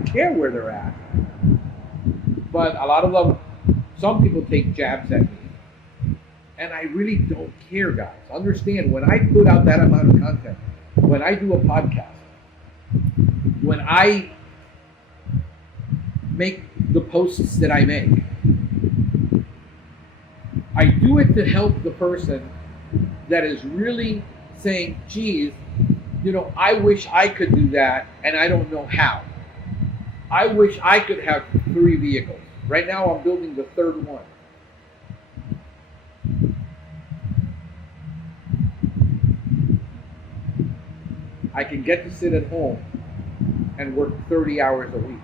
don't care where they're at. But a lot of some people take jabs at me. And I really don't care, guys. Understand, when I put out that amount of content, when I do a podcast, when I make the posts that I make, I do it to help the person that is really saying, geez, I wish I could do that and I don't know how. I wish I could have 3 vehicles. Right now I'm building the 3rd one. I can get to sit at home and work 30 hours a week.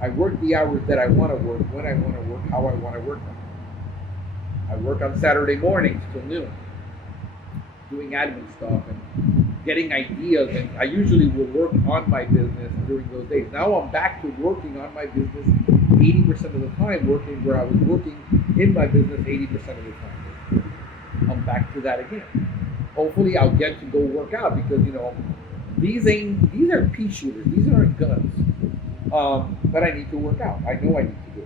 I work the hours that I want to work, when I want to work, how I want to work them. I work on Saturday mornings till noon, doing admin stuff and getting ideas, and I usually will work on my business during those days. Now I'm back to working on my business 80% of the time, working where I was working in my business 80% of the time. I'm back to that again. Hopefully I'll get to go work out because, these are pea shooters. These aren't guns. But I need to work out. I know I need to do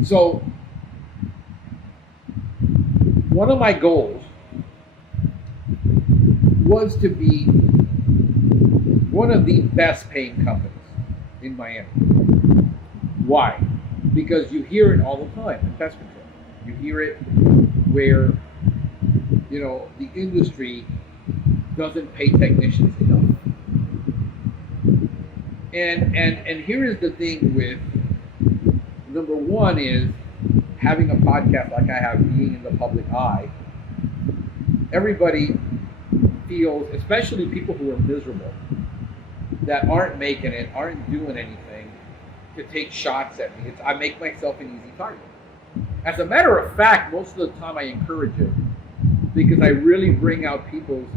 it. So one of my goals was to be one of the best paying companies in Miami. Why? Because you hear it all the time in pest control. You hear it where the industry doesn't pay technicians enough. And here is the thing with, number one is having a podcast like I have, being in the public eye. Everybody feels, especially people who are miserable, that aren't making it, aren't doing anything, to take shots at me. I make myself an easy target. As a matter of fact, most of the time I encourage it, because I really bring out people's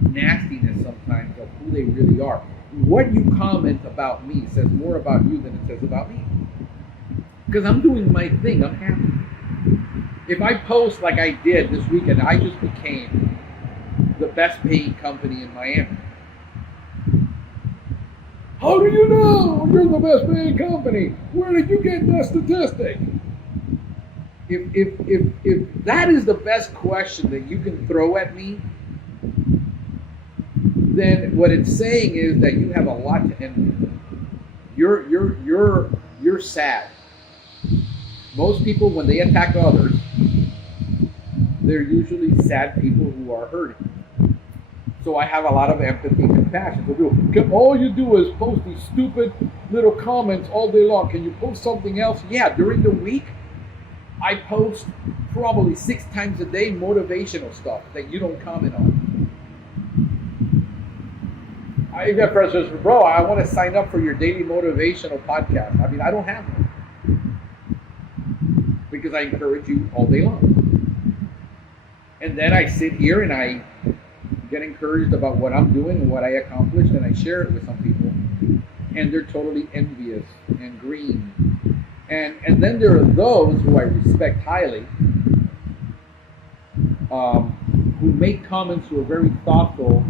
nastiness sometimes of who they really are. What you comment about me says more about you than it says about me. Because I'm doing my thing, I'm happy. If I post like I did this weekend, I just became the best paying company in Miami. How do you know you're the best paying company? Where did you get that statistic? If that is the best question that you can throw at me, then what it's saying is that you have a lot to envy. You're sad. Most people, when they attack others, they're usually sad people who are hurting. So I have a lot of empathy and compassion. So people, all you do is post these stupid little comments all day long. Can you post something else? Yeah, during the week, I post probably 6 times a day motivational stuff that you don't comment on. I got friends who say, bro, I want to sign up for your daily motivational podcast. I mean, I don't have one. Because I encourage you all day long. And then I sit here and I get encouraged about what I'm doing and what I accomplished, and I share it with some people. And they're totally envious and green. And then there are those who I respect highly, who make comments who are very thoughtful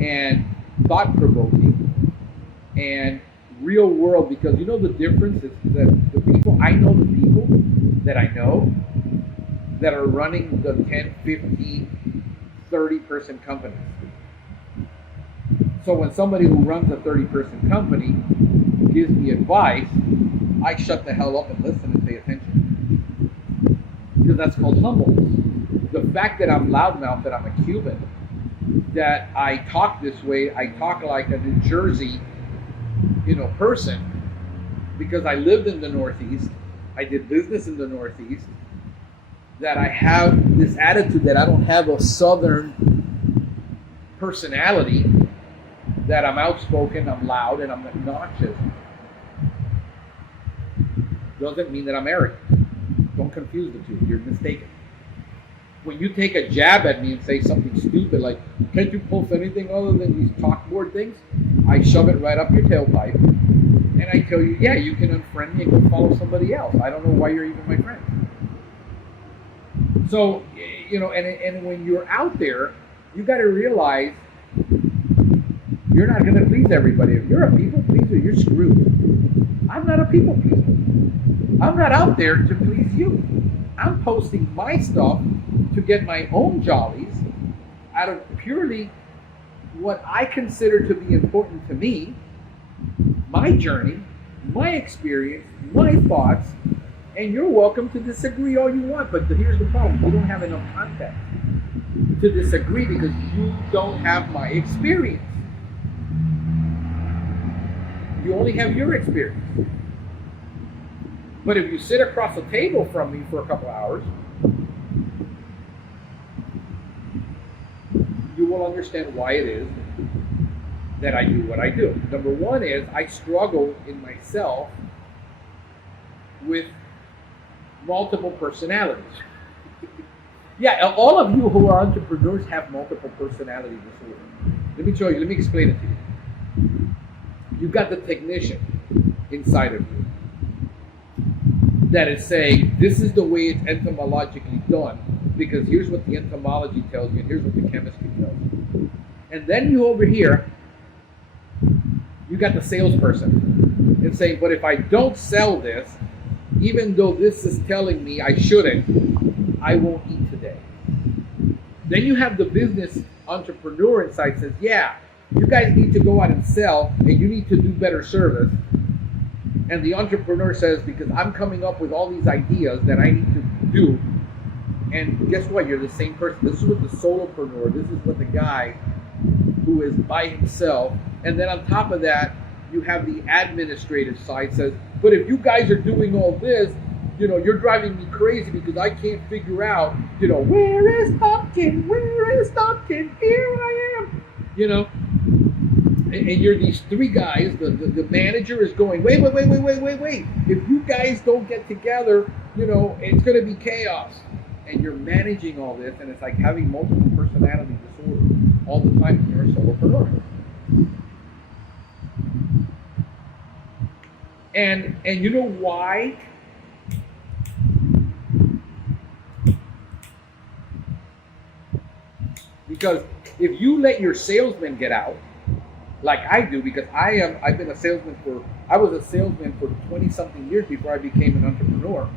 and thought-provoking and real world, because you know the difference is that the people that I know that are running the 10, 15, 30-person companies. So when somebody who runs a 30-person company gives me advice, I shut the hell up and listen and pay attention. Because that's called humbleness. The fact that I'm loudmouth, that I'm a Cuban, that I talk this way, I talk like a New Jersey, person, because I lived in the Northeast, I did business in the Northeast, that I have this attitude that I don't have a Southern personality, that I'm outspoken, I'm loud, and I'm obnoxious. Doesn't mean that I'm arrogant. Don't confuse the two. You're mistaken. When you take a jab at me and say something stupid like, can't you post anything other than these chalkboard things? I shove it right up your tailpipe and I tell you, yeah, you can unfriend me and go follow somebody else. I don't know why you're even my friend. So, and when you're out there, you got to realize You're not going to please everybody. If you're a people pleaser, you're screwed. I'm not a people pleaser. I'm not out there to please you. I'm posting my stuff to get my own jollies out of purely what I consider to be important to me, my journey, my experience, my thoughts, and you're welcome to disagree all you want, but here's the problem. You don't have enough context to disagree because you don't have my experience. You only have your experience. But if you sit across the table from me for a couple hours, you will understand why it is that I do what I do. Number one is I struggle in myself with multiple personalities. Yeah, all of you who are entrepreneurs have multiple personality disorder. Let me show you, let me explain it to you. You've got the technician inside of you that is saying, this is the way it's entomologically done, because here's what the entomology tells you, and here's what the chemistry tells you. And then you over here, you got the salesperson and saying, but if I don't sell this, even though this is telling me I shouldn't, I won't eat today. Then you have the business entrepreneur inside says, yeah, you guys need to go out and sell, and you need to do better service. And the entrepreneur says, because I'm coming up with all these ideas that I need to do. And guess what? You're the same person. This is what the solopreneur, this is what the guy who is by himself. And then on top of that, you have the administrative side says, but if you guys are doing all this, you're driving me crazy because I can't figure out, where is Tompkin? Where is Tompkin? Here I am. And you're these three guys, the manager is going, wait. If you guys don't get together, it's going to be chaos. And you're managing all this, and it's like having multiple personality disorder all the time when you're a solopreneur. And you know why? Because if you let your salesman get out, like I do, because I was a salesman for 20 something years before I became an entrepreneur.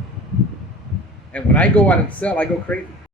And when I go out and sell, I go crazy.